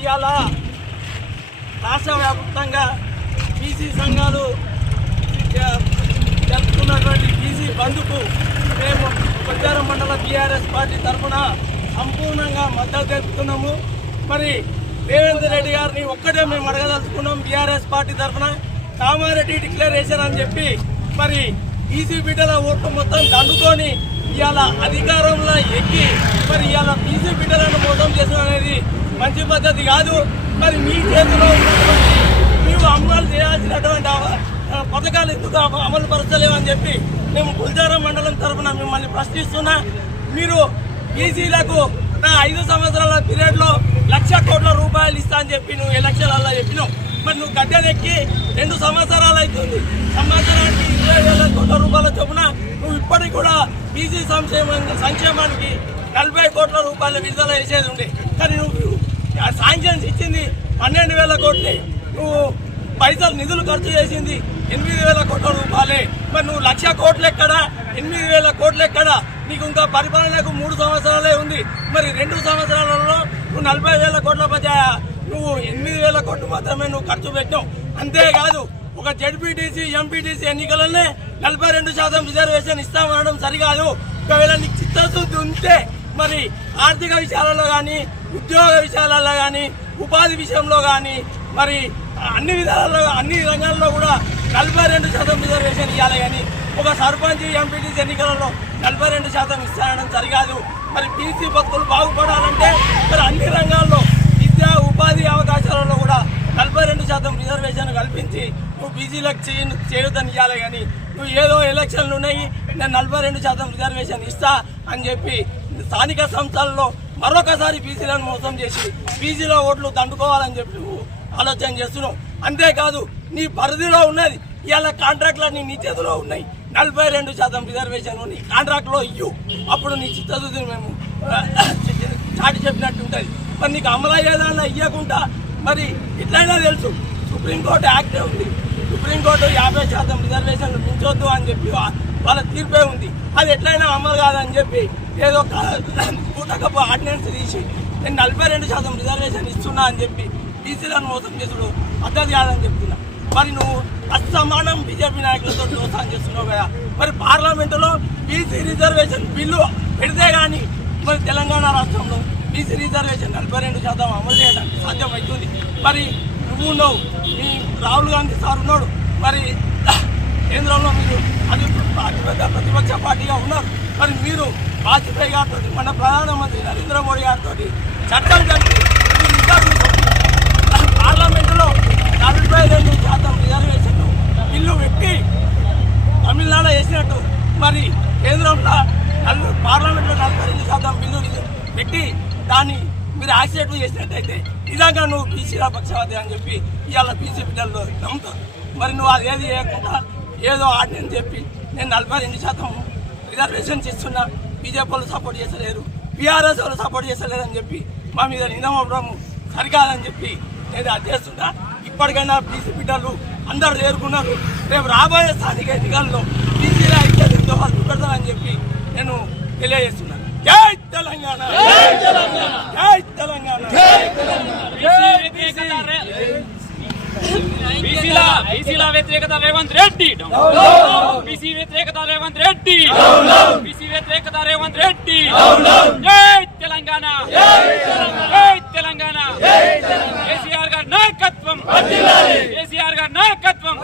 ఇవాళ రాష్ట్ర వ్యాప్తంగా బీసీ సంఘాలు జరుపుతున్నటువంటి బీసీ బంద్కు మేము కొచ్చారం మండల బీఆర్ఎస్ పార్టీ తరఫున సంపూర్ణంగా మద్దతు తెలుపుతున్నాము. మరి రేవంత్ రెడ్డి గారిని ఒక్కటే మేము అడగదలుచుకున్నాం. బీఆర్ఎస్ పార్టీ తరఫున కామారెడ్డి డిక్లరేషన్ అని చెప్పి మరి బీసీ బిడ్డల ఓట్లు మొత్తం దండుకొని ఇవాళ అధికారంలో ఎక్కి మరి ఇవాళ బీసీ బిడ్డలను మోసం చేసిన అనేది మంచి పద్ధతి కాదు. మరి మీ చేతిలో ఉన్నటువంటి మీరు అమలు చేయాల్సినటువంటి పథకాలు ఎందుకు అమలు పరచలేమని చెప్పి మేము కొచ్చారం మండలం తరఫున మిమ్మల్ని ప్రశ్నిస్తున్నా. మీరు బీసీలకు 5 సంవత్సరాల పీరియడ్లో 1,00,000 కోట్ల రూపాయలు ఇస్తా అని చెప్పి నువ్వు ఎలక్షన్లలో చెప్పినావు. మరి నువ్వు గడ్డెనెక్కి 2 సంవత్సరాలు అవుతుంది. సంవత్సరానికి 20,000 కోట్ల రూపాయల చొప్పున నువ్వు ఇప్పటికి కూడా బీసీ సంక్షేమానికి 40 కోట్ల రూపాయలు విడుదల చేసేది ఉండే. కానీ నువ్వు శాంక్షన్స్ ఇచ్చింది 12,000 కోట్లే. నువ్వు పైసలు నిధులు ఖర్చు చేసింది 8,000 కోట్ల రూపాయలే. మరి నువ్వు 1,00,000 కోట్లు ఎక్కడా, 8,000 కోట్లు ఎక్కడా? నీకు ఇంకా పరిపాలనకు 3 సంవత్సరాలే ఉంది. మరి 2 సంవత్సరాలలో నువ్వు 40,000 కోట్ల మధ్య నువ్వు 8,000 కోట్లు మాత్రమే నువ్వు ఖర్చు పెట్టావు. అంతేకాదు ఒక జెడ్పీటీసీ ఎంపీటీసీ ఎన్నికలనే 42% రిజర్వేషన్ ఇస్తామనడం సరికాదు. ఒకవేళ నీకు చిత్తశుద్ధి ఉంటే మరి ఆర్థిక విషయాలలో కానీ, ఉద్యోగ విషయాలలో కానీ, ఉపాధి విషయంలో కానీ మరి అన్ని విధాలలో అన్ని రంగాల్లో కూడా 42% రిజర్వేషన్ ఇవ్వాలి. కానీ ఒక సర్పంచ్ ఎంపీటీసీ ఎన్నికలలో 42% ఇస్తానడం సరికాదు. మరి బీసీ భక్తులు బాగుపడాలంటే మరి అన్ని రంగాల్లో విద్యా ఉపాధి అవకాశాలలో కూడా 42% రిజర్వేషన్ కల్పించి నువ్వు బీసీలకు చేయొద్దని ఇవ్వాలి. కానీ నువ్వు ఏదో ఎలక్షన్లు ఉన్నాయి, నేను 42% రిజర్వేషన్ ఇస్తా అని చెప్పి స్థానిక సంస్థల్లో మరొకసారి బీసీలను మోసం చేసి బీసీలో ఓట్లు దండుకోవాలని చెప్పి నువ్వు ఆలోచన చేస్తున్నావు. అంతేకాదు నీ పరిధిలో ఉన్నది ఇవాళ కాంట్రాక్ట్లన్నీ నీ చేతిలో ఉన్నాయి. 42% రిజర్వేషన్ నీ కాంట్రాక్ట్లో ఇవ్వు. అప్పుడు నీ చిత్తశుద్ధిని మేము చాటి చెప్పినట్టు ఉంటుంది. మరి నీకు అమలు అయ్యేదాన్ని ఇవ్వకుండా మరి ఇట్లయినా తెలుసు సుప్రీంకోర్టు యాక్టే ఉంది. సుప్రీంకోర్టు 50% రిజర్వేషన్లు మించొద్దు అని చెప్పి వాళ్ళ తీర్పే ఉంది. అది ఎట్లయినా అమలు కాదని చెప్పి ఏదో పూటకపు ఆర్డినెన్స్ తీసి నేను 42% రిజర్వేషన్ ఇస్తున్నా అని చెప్పి బీసీలను మోసం చేసుడు పద్ధతి కాదని చెప్తున్నా. మరి నువ్వు అసమానం బీజేపీ నాయకులతో మోసం చేస్తున్నావు కదా. మరి పార్లమెంటులో బీసీ రిజర్వేషన్ బిల్లు పెడితే కానీ మరి తెలంగాణ రాష్ట్రంలో బీసీ రిజర్వేషన్ 42% అమలు చేయడానికి సాధ్యమవుతుంది. మరి నువ్వు ఉన్నావు, మీ రాహుల్ గాంధీ సార్ ఉన్నాడు, మరి కేంద్రంలో మీరు అతిపెద్ద ప్రతిపక్ష పార్టీగా ఉన్నారు. మరి మీరు వాజ్పేయి గారితో మన ప్రధానమంత్రి నరేంద్ర మోడీ గారితో చట్టం కలిపి పార్లమెంటులో 42% రిజర్వేషన్ బిల్లు పెట్టి తమిళనాడు వేసినట్టు మరి కేంద్రంలో పార్లమెంట్లో 42% బిల్లు పెట్టి దాన్ని మీరు యాక్సెప్ట్ చేసినట్టయితే నిజంగా నువ్వు బీసీల పక్షవాది అని చెప్పి ఇవాళ బీసీ బిడ్డల్లో నమ్ముతావు. మరి నువ్వు అది ఏది చేయకుండా ఏదో ఆడిని చెప్పి నేను 42% రిజర్వేషన్స్ ఇస్తున్నా, బీజేపీ వాళ్ళు సపోర్ట్ చేస్తలేరు, బీఆర్ఎస్ వాళ్ళు సపోర్ట్ చేస్తలేరు అని చెప్పి మా మీద నిందమవడం సరికాదని చెప్పి నేను అది చేస్తున్నా. ఇప్పటికైనా బీసీ బిడ్డలు అందరూ చేరుకున్నారు. రేపు రాబోయే స్థానిక ఎన్నికల్లో బీసీల ఐక్యతతో వాళ్ళు పెడతానని చెప్పి నేను తెలియజేస్తున్నాను. జై తెలంగాణ, జై తెలంగాణ. బీసీల వ్యతిరేకత రేవంత్ రెడ్డి, బీసీ వ్యతిరేకత రేవంత్ రెడ్డి, బీసీ వ్యతిరేకత రేవంత్ రెడ్డి. జై తెలంగాణ, జై తెలంగాణ. కేసీఆర్ గారి నాయకత్వం, కేసీఆర్ గారి నాయకత్వం.